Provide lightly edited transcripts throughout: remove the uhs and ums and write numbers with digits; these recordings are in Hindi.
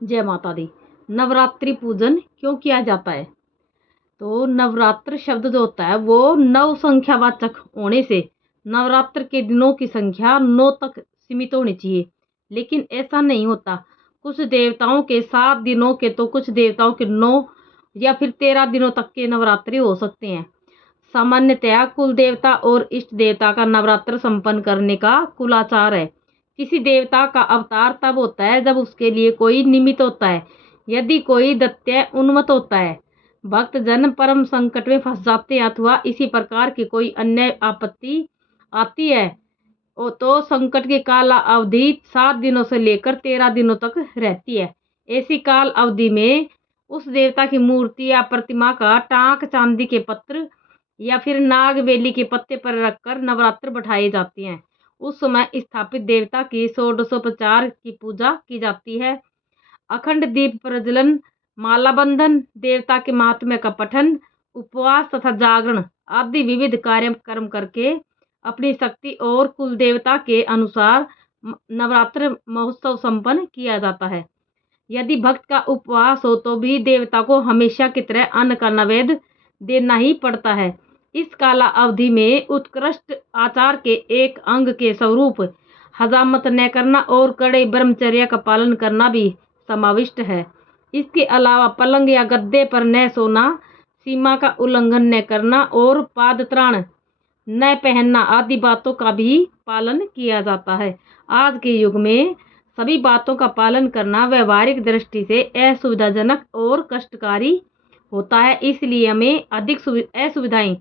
जय माता दी। नवरात्रि पूजन क्यों किया जाता है? तो नवरात्र शब्द जो होता है वो नव संख्यावाचक होने से नवरात्र के दिनों की संख्या 9 तक सीमित होनी चाहिए, लेकिन ऐसा नहीं होता। कुछ देवताओं के 7 दिनों के तो कुछ देवताओं के 9 या फिर 13 दिनों तक के नवरात्रि हो सकते हैं। सामान्यतया कुल देवता और इष्ट देवता का नवरात्र संपन्न करने का कुलाचार है। किसी देवता का अवतार तब होता है जब उसके लिए कोई निमित्त होता है, यदि कोई दैत्य उन्मत्त होता है, भक्त जन परम संकट में फंस जाते हैं अथवा इसी प्रकार की कोई अन्य आपत्ति आती है तो संकट की काल अवधि 7 दिनों से लेकर 13 दिनों तक रहती है। ऐसी काल अवधि में उस देवता की मूर्ति या प्रतिमा का टांक चांदी के पत्र या फिर नागबेली के पत्ते पर रखकर नवरात्र बैठाए जाते हैं। उस समय स्थापित देवता की षोडशोपचार की पूजा की जाती है। अखंड दीप प्रज्वलन, माला बंधन, देवता के महात्म्य का पठन, उपवास तथा जागरण आदि विविध कार्यक्रम करके अपनी शक्ति और कुल देवता के अनुसार नवरात्र महोत्सव संपन्न किया जाता है। यदि भक्त का उपवास हो तो भी देवता को हमेशा की तरह अन्न का नैवेद्य देना ही पड़ता है। इस काला अवधि में उत्कृष्ट आचार के एक अंग के स्वरूप हजामत न करना और कड़े ब्रह्मचर्य का पालन करना भी समाविष्ट है। इसके अलावा पलंग या गद्दे पर न सोना, सीमा का उल्लंघन न करना और पादत्राण न पहनना आदि बातों का भी पालन किया जाता है। आज के युग में सभी बातों का पालन करना व्यवहारिक दृष्टि से असुविधाजनक और कष्टकारी होता है, इसलिए हमें अधिक असुविधाएं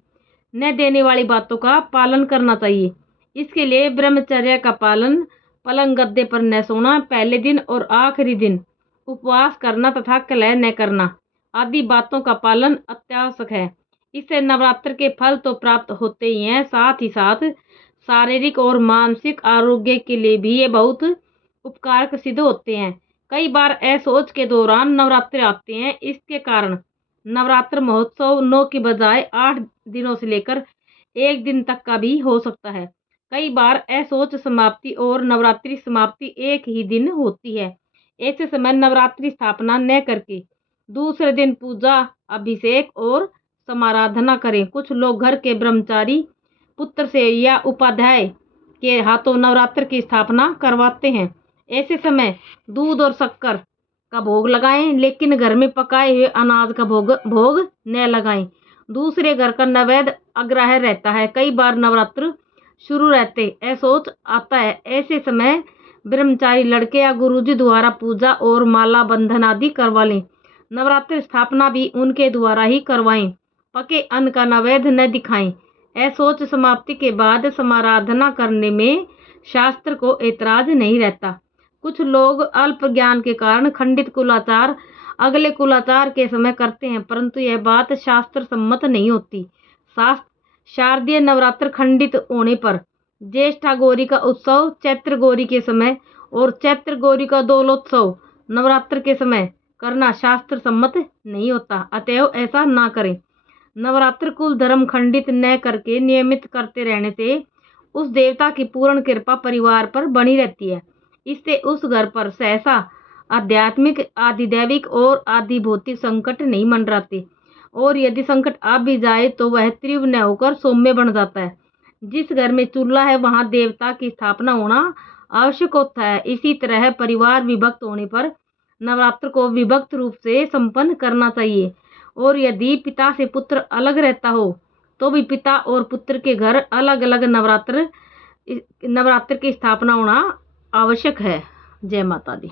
न देने वाली बातों का पालन करना चाहिए। इसके लिए ब्रह्मचर्य का पालन, पलंग गद्दे पर न सोना, पहले दिन और आखिरी दिन उपवास करना तथा कलह न करना आदि बातों का पालन अत्यावश्यक है। इससे नवरात्र के फल तो प्राप्त होते ही हैं, साथ ही साथ शारीरिक और मानसिक आरोग्य के लिए भी ये बहुत उपकारक सिद्ध होते हैं। कई बार असोच के दौरान नवरात्र आते हैं, इसके कारण नवरात्र महोत्सव 9 की बजाय 8 दिनों से लेकर 1 दिन तक का भी हो सकता है। कई बार असोच समाप्ति और नवरात्रि समाप्ति एक ही दिन होती है। ऐसे समय नवरात्रि स्थापना न करके दूसरे दिन पूजा, अभिषेक और समाराधना करें। कुछ लोग घर के ब्रह्मचारी पुत्र से या उपाध्याय के हाथों नवरात्र की स्थापना करवाते हैं। ऐसे समय दूध और शक्कर का भोग लगाएं, लेकिन घर में पकाए हुए अनाज का भोग न लगाएं। दूसरे घर का नैवेद्य अग्राह्य रहता है। कई बार नवरात्र शुरू रहते असोच आता है। ऐसे समय ब्रह्मचारी लड़के या गुरुजी द्वारा पूजा और माला बंधन आदि करवा लें। नवरात्र स्थापना भी उनके द्वारा ही करवाएं। पके अन्न का नैवेद्य न दिखाएं। असोच समाप्ति के बाद समाराधना करने में शास्त्र को ऐतराज नहीं रहता। कुछ लोग अल्प ज्ञान के कारण खंडित कुलाचार अगले कुलाचार के समय करते हैं, परंतु यह बात शास्त्र सम्मत नहीं होती। शारदीय नवरात्र खंडित होने पर ज्येष्ठा गौरी का उत्सव चैत्र गौरी के समय और चैत्र गौरी का दोलोत्सव नवरात्र के समय करना शास्त्र सम्मत नहीं होता, अतएव ऐसा ना करें। नवरात्र कुल धर्म खंडित न करके नियमित करते रहने से उस देवता की पूर्ण कृपा परिवार पर बनी रहती है। इससे उस घर पर सहसा आध्यात्मिक, आधिदैविक और आदि भौतिक संकट नहीं मंडराते, और यदि संकट आ भी जाए तो वह तीव्र न होकर सौम्य बन जाता है। जिस घर में चूल्हा है वहां देवता की स्थापना होना आवश्यक होता है। इसी तरह परिवार विभक्त होने पर नवरात्र को विभक्त रूप से संपन्न करना चाहिए, और यदि पिता से पुत्र अलग रहता हो तो भी पिता और पुत्र के घर अलग अलग नवरात्र की स्थापना होना आवश्यक है। जय माता दी।